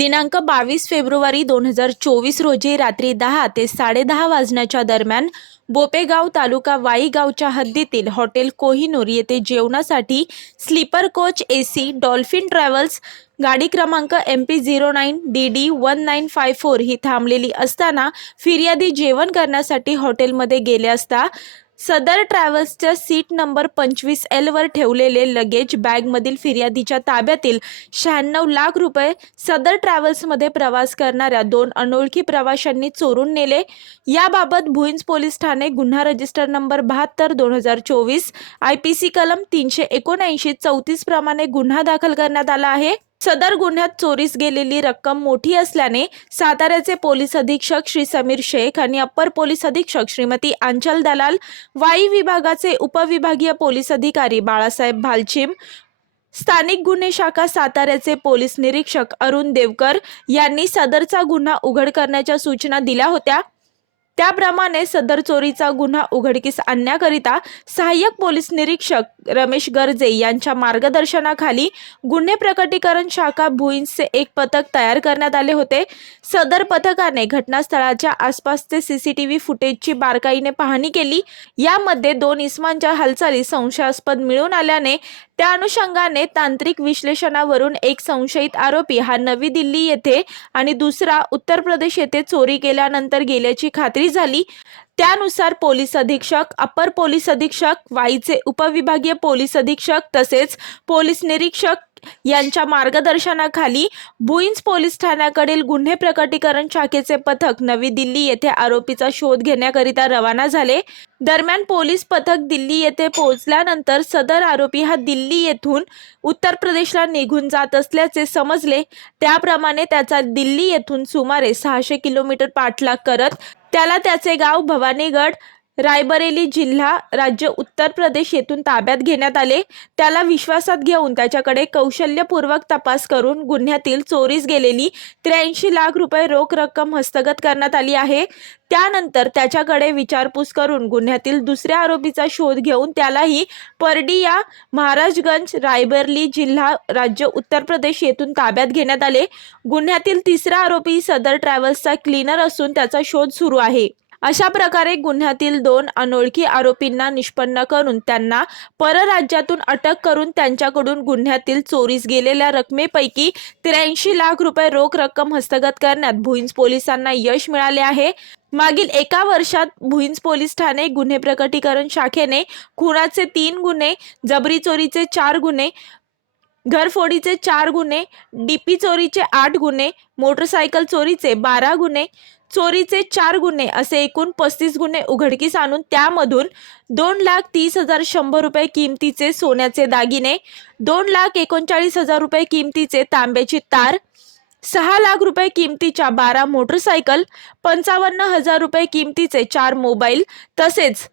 दिनांक बावीस फेब्रुवारी दोन हजार चोवीस रोजी रात्री दहा ते साडेदहा वाजण्याच्या दरम्यान बोपेगाव तालुका वाई गावच्या हद्दीतील हॉटेल कोहिनूर येथे जेवणासाठी sleeper coach A C Dolphin travels गाडी क्रमांक M P zero nine D D one nine five four ही थांबलेली असताना फिर्यादी जेवण करण्यासाठी हॉटेलमध्ये गेले असता सदर ट्रॅव्हल्सच्या सीट नंबर पंचवीस एलवर ठेवलेले लगेज बॅगमधील फिर्यादीच्या ताब्यातील शहाण्णव लाख रुपये सदर ट्रॅव्हल्समध्ये प्रवास करणाऱ्या दोन अनोळखी प्रवाशांनी चोरून नेले. याबाबत भुईंज पोलीस ठाणे गुन्हा रजिस्टर नंबर बहात्तर दोन हजार चोवीस आय पी सी कलम तीनशे एकोणऐंशी चौतीस प्रमाणे गुन्हा दाखल करण्यात आला आहे. सदर गुन्ह्यात चोरीस गेलेली रक्कम मोठी असल्याने साताऱ्याचे पोलीस अधीक्षक श्री समीर शेख आणि अप्पर पोलीस अधीक्षक श्रीमती आंचल दलाल वाई विभागाचे उपविभागीय पोलीस अधिकारी बाळासाहेब भालचिम स्थानिक गुन्हे शाखा साताऱ्याचे पोलीस निरीक्षक अरुण देवकर यांनी सदरचा गुन्हा उघड करण्याच्या सूचना दिल्या होत्या. त्याप्रमाणे सदर चोरीचा गुन्हा उघडकीस आणण्याकरिता सहाय्यक पोलीस निरीक्षक रमेश गर्जे यांच्या मार्गदर्शनाखाली गुन्हे प्रकटीकरण शाखा भुईंचे एक पथक तयार करण्यात आले होते. सदर पथकाने घटनास्थळाच्या आसपासचे सीसीटीव्ही फुटेजची बारकाईने पाहणी केली. यामध्ये दोन इस्मांच्या हालचाली संशयास्पद मिळून आल्याने त्या अनुषंगाने तांत्रिक विश्लेषणावरून एक संशयित आरोपी हा नवी दिल्ली येथे आणि दुसरा उत्तर प्रदेश येथे चोरी केल्यानंतर गेल्याची खात्री झाली. त्यानुसार पोलीस अधीक्षक अपर पोलीस अधीक्षक वाईचे उपविभागीय पोलीस अधीक्षक तसेच पोलीस निरीक्षक यांच्या मार्गदर्शनाखाली भुईंज पोलीस ठाण्याकडील गुन्हे प्रकटीकरण शाखेचे पथक नवी दिल्ली येथे आरोपीचा शोध घेण्याकरिता रवाना झाले. दरम्यान पोलीस पथक दिल्ली येथे पोहोचल्यानंतर सदर आरोपी हा दिल्ली येथून उत्तर प्रदेशला निघून जात असल्याचे समजले. त्याप्रमाणे त्याचा दिल्ली येथून सुमारे सहाशे किलोमीटर पाठलाग करत त्याला त्याचे गाव भवानीगड रायबरेली जिल्हा राज्य उत्तर प्रदेश येथून ताब्यात घेण्यात आले. त्याला विश्वासात घेऊन त्याच्याकडे कौशल्यपूर्वक तपास करून गुन्ह्यातील चोरीस गेलेली त्र्याऐंशी लाख रुपये रोख रक्कम हस्तगत करण्यात आली आहे. त्यानंतर त्याच्याकडे विचारपूस करून गुन्ह्यातील दुसऱ्या आरोपीचा शोध घेऊन त्यालाही परडिया महाराजगंज रायबरली जिल्हा राज्य उत्तर प्रदेश येथून ताब्यात घेण्यात आले. गुन्ह्यातील तिसरा आरोपी सदर ट्रॅव्हल्सचा क्लीनर असून त्याचा शोध सुरू आहे. अशा प्रकारे गुन्ह्यातील दोन अनोळखी आरोपींना निष्पन्न करून त्यांना परराज्यातून अटक करून त्यांच्याकडून गुन्ह्यातील चोरीस गेलेल्या रकमेपैकी त्र्याऐंशी लाख रुपये रोख रक्कम हस्तगत करण्यात भुईंज पोलिसांना यश मिळाले आहे. मागील एका वर्षात भुईंज पोलीस ठाणे गुन्हे प्रकटीकरण शाखेने खुनाचे तीन गुन्हे जबरी चोरीचे चार गुन्हे घरफोडीचे चार गुन्हे डीपी चोरीचे आठ गुन्हे मोटरसायकल चोरीचे बारा गुन्हे चोरीचे चार गुन्हे असे एकूण पस्तीस गुन्हे उघडकीस आणून त्यामधून दोन लाख तीस हजार शंभर रुपये किमतीचे सोन्याचे दागिने दोन लाख एकोणचाळीस हजार रुपये किमतीचे तांब्याची तार सहा लाख रुपये किमतीच्या बारा मोटरसायकल पंचावन्न हजार रुपये किमतीचे चार मोबाईल तसेच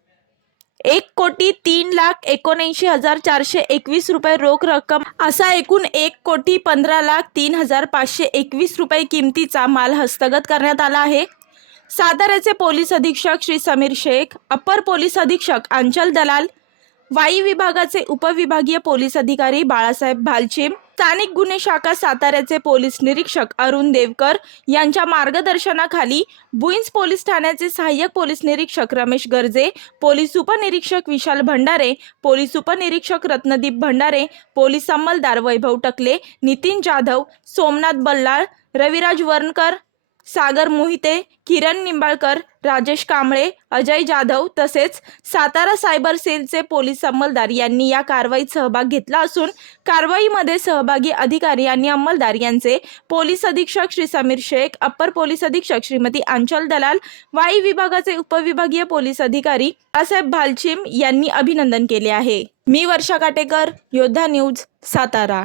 एक कोटी तीन लाख एकोणऐंशी हजार चारशे एकवीस रुपये रोख रक्कम. असा एकूण एक कोटी पंधरा लाख तीन हजार पाचशे एकवीस रुपये किमतीचा माल हस्तगत करण्यात आला आहे. साताऱ्याचे पोलीस अधीक्षक श्री समीर शेख अप्पर पोलीस अधीक्षक अंचल दलाल वाई विभागाचे उपविभागीय पोलीस अधिकारी बाळासाहेब भालचिम स्थानिक गुन्हे शाखा साताऱ्याचे पोलीस निरीक्षक अरुण देवकर यांच्या मार्गदर्शनाखाली भुईंज पोलीस ठाण्याचे सहाय्यक पोलीस निरीक्षक रमेश गर्जे पोलीस उपनिरीक्षक विशाल भंडारे पोलीस उपनिरीक्षक रत्नदीप भंडारे पोलीस अंमलदार वैभव टकले नितीन जाधव सोमनाथ बल्लाळ रविराज वरणकर सागर मोहिते किरण निंबाळकर राजेश कांबळे अजय जाधव तसेच सातारा सायबर सेलचे पोलीस अंमलदार यांनी या कारवाईत सहभाग घेतला असून कारवाईमध्ये सहभागी अधिकारी आणि अंमलदार यांचे पोलीस अधीक्षक श्री समीर शेख अप्पर पोलीस अधीक्षक श्रीमती आंचल दलाल वाई विभागाचे उपविभागीय पोलीस अधिकारी असेब भालचिम यांनी अभिनंदन केले आहे. मी वर्षा काटेकर योद्धा न्यूज सातारा.